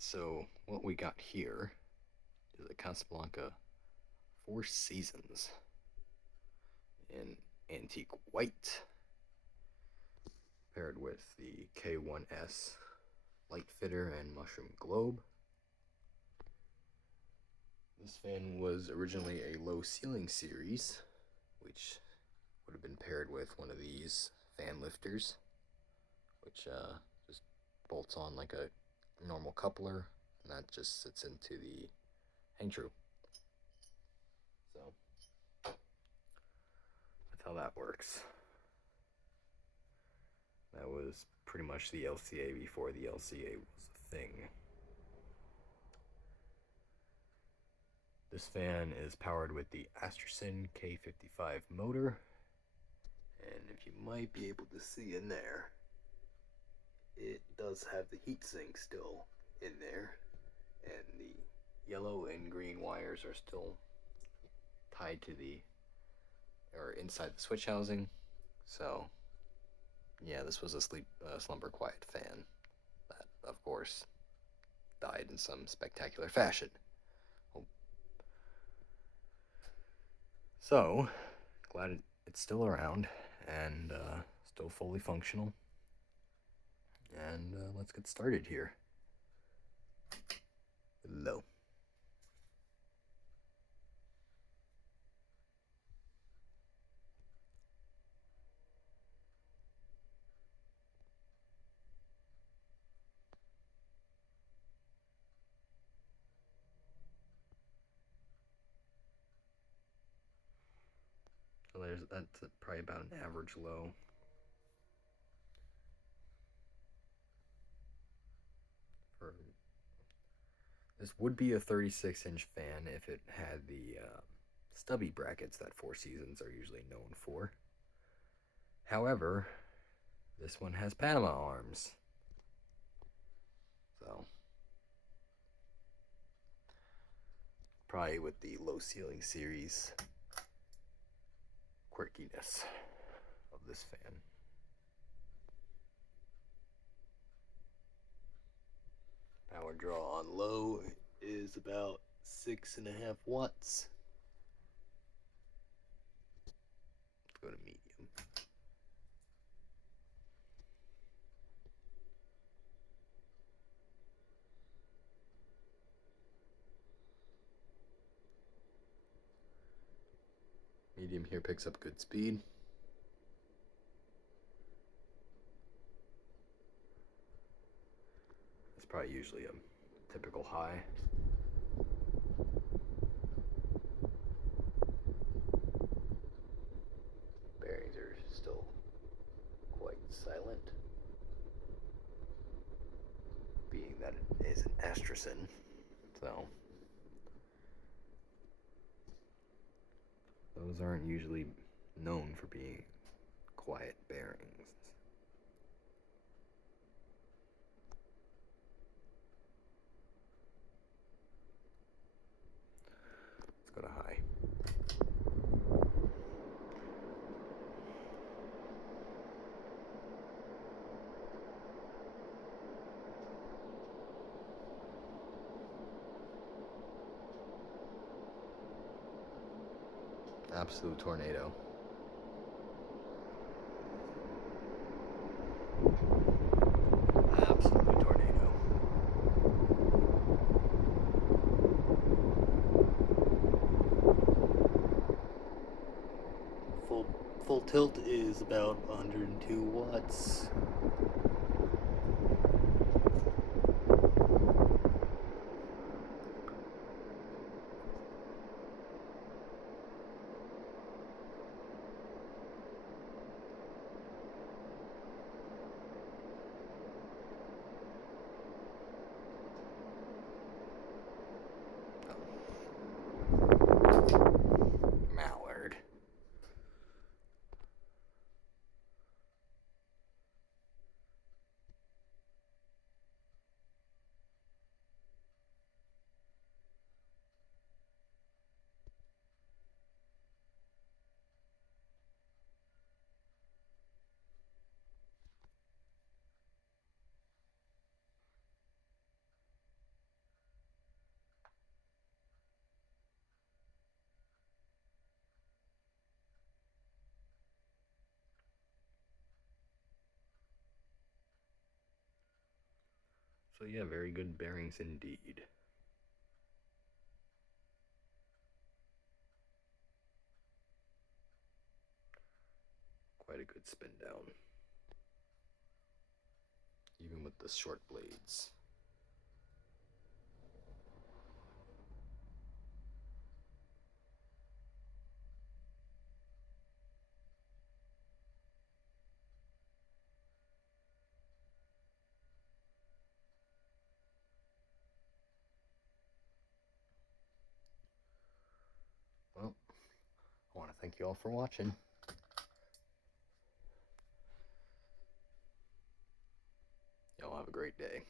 So what we got here is a Casablanca Four Seasons in antique white, paired with the K1S light fitter and mushroom globe. This fan was originally a low ceiling series, which would have been paired with one of these fan lifters, which just bolts on like a normal coupler, and that just sits into the hang true. So that's how that works. That was pretty much the LCA before the LCA was a thing. This fan is powered with the Asterson K55 motor, and if you might be able to see in there, it does have the heatsink still in there, and the yellow and green wires are still tied to the, or inside the switch housing. So yeah, this was a slumber quiet fan that, of course, died in some spectacular fashion. So, glad it's still around and still fully functional. And let's get started here. Hello. So that's probably about an average low. This would be a 36-inch fan if it had the stubby brackets that Four Seasons are usually known for. However, this one has Panama arms. So, probably with the low ceiling series quirkiness of this fan. Power draw on low is about 6.5 watts. Let's go to medium. Medium here picks up good speed. It's probably usually a typical high. Bearings are still quite silent, being that it is an Asterson, so those aren't usually known for being quiet bearings. Let's go to high. Absolute tornado. Absolute tornado. Full tilt is about 102 watts. Mallard. So yeah, very good bearings indeed. Quite a good spin down, even with the short blades. Well, I want to thank you all for watching. Y'all have a great day.